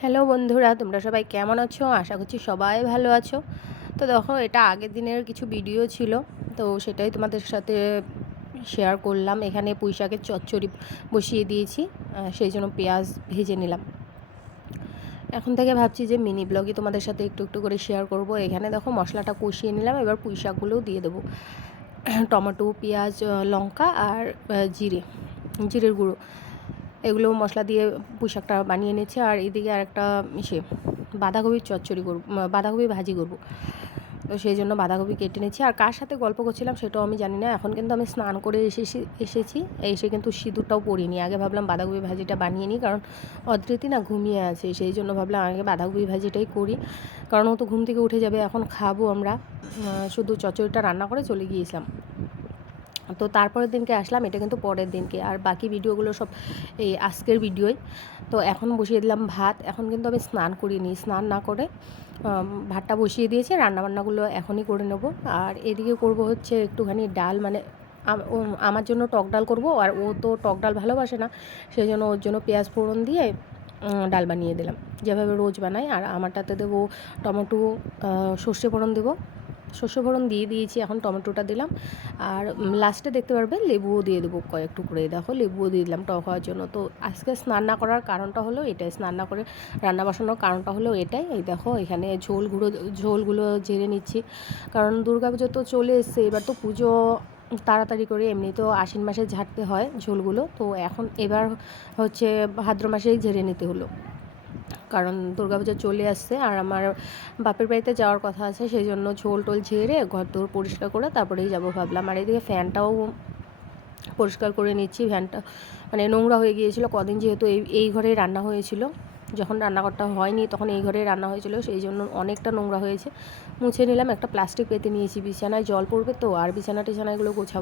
Hello বন্ধুরা, তোমরা সবাই কেমন আছো? আশা করছি সবাই ভালো আছো। তো দেখো, এটা আগের দিনের কিছু ভিডিও ছিল, তো সেটাই তোমাদের সাথে শেয়ার করলাম। এখানে পুঁই শাকের চচ্চড়ি বসিয়ে দিয়েছি সেই জন্য পেঁয়াজ ভেজে নিলাম। এখন থেকে ভাবছি যে মিনি ব্লগই তোমাদের সাথে একটু একটু করে শেয়ার করব। এখানে দেখো, মশলাটা কষিয়ে নিলাম, এবার পুঁই শাকগুলোও দিয়ে দেবো। টমেটো, পেঁয়াজ, লঙ্কা আর জিরে, জিরের গুঁড়ো। এগুলো মশলা দিয়ে পুঁই শাকটা বানিয়ে নিচ্ছে আর এদিকে আর একটা ইসে, বাঁধাকপির চচ্চড়ি করব বাঁধাকপি ভাজি করব। তো সেই জন্য বাঁধাকপি কেটে নিচ্ছি আর কার সাথে গল্প করছিলাম সেটাও আমি জানি না। এখন কিন্তু আমি স্নান করে এসেছি এসেছি। এসে কিন্তু সিঁদুরটাও পরিনি। আগে ভাবলাম বাঁধাকপি ভাজিটা বানিয়ে নিই, কারণ অদৃতি না ঘুমিয়ে আছে। সেই জন্য ভাবলাম আগে বাঁধাকপি ভাজিটাই করি, কারণ ও তো ঘুম থেকে উঠে যাবে। এখন খাব আমরা। শুধু চচ্চড়িটা রান্না করে চলে গিয়েছিলাম। তো তারপরের দিনকে আসলাম, এটা কিন্তু পরের দিনকে। আর বাকি ভিডিওগুলো সব এই আজকের ভিডিওই। তো এখন বসিয়ে দিলাম ভাত। এখন কিন্তু আমি স্নান করিনি। স্নান না করে ভাতটা বসিয়ে দিয়েছি। রান্নাবান্নাগুলো এখনই করে নেব। আর এদিকে করব হচ্ছে একটুখানি ডাল। মানে আমার জন্য টক ডাল করব। আর ও তো টক ডাল ভালোবাসে না, সেই জন্য ওর জন্য পেঁয়াজ ফোড়ন দিয়ে ডাল বানিয়ে দিলাম। যেভাবে রোজ বানাই। আর আমারটাতে দেবো টমেটো সর্ষে ফোড়ন দেবো। ফোড়ন দিয়ে দিয়েছি, এখন টমেটোটা দিলাম। আর লাস্টে দেখতে পারবে, লেবুও দিয়ে দেবো কয়েক এই দেখো, লেবুও দিয়ে দিলাম টক হওয়ার জন্য। তো আজকে স্নান না করার কারণটা হলো এটাই, স্নান না করে রান্না বসানোর কারণটা হলো এটাই। এই দেখো, এখানে ঝোলগুলো ঝোলগুলো ঝেড়ে নিচ্ছি। কারণ দুর্গা পুজো তো চলে এসছে, এবার তো পুজো তাড়াতাড়ি করে এমনি তো আশ্বিন মাসে ঝাড়তে হয় ঝোলগুলো। তো এখন এবার হচ্ছে ভাদ্র মাসেই ঝেড়ে নিতে হলো। কারণ দুর্গাপূজা চলে আসছে আর আমার বাপের বাড়িতে যাওয়ার কথা আছে সেই জন্য ঝোল টোল ঝেড়ে ঘর দোর পরিষ্কার করে তারপরেই যাব ভাবলাম। আর এদিকে ফ্যানটাও পরিষ্কার করে নিচ্ছি, ফ্যানটা মানে নোংরা হয়ে গিয়েছিল। কদিন যেহেতু এই এই ঘরেই রান্না হয়েছিল, যখন রান্নাঘরটা হয়নি তখন এই ঘরেই রান্না হয়েছিল, সেই জন্য অনেকটা নোংরা হয়েছে। মুছে নিলাম, একটা প্লাস্টিক পেতে নিয়েছি, বিছানায় জল পড়বে তো, আর বিছানা টিছানা এগুলো গোছাবো।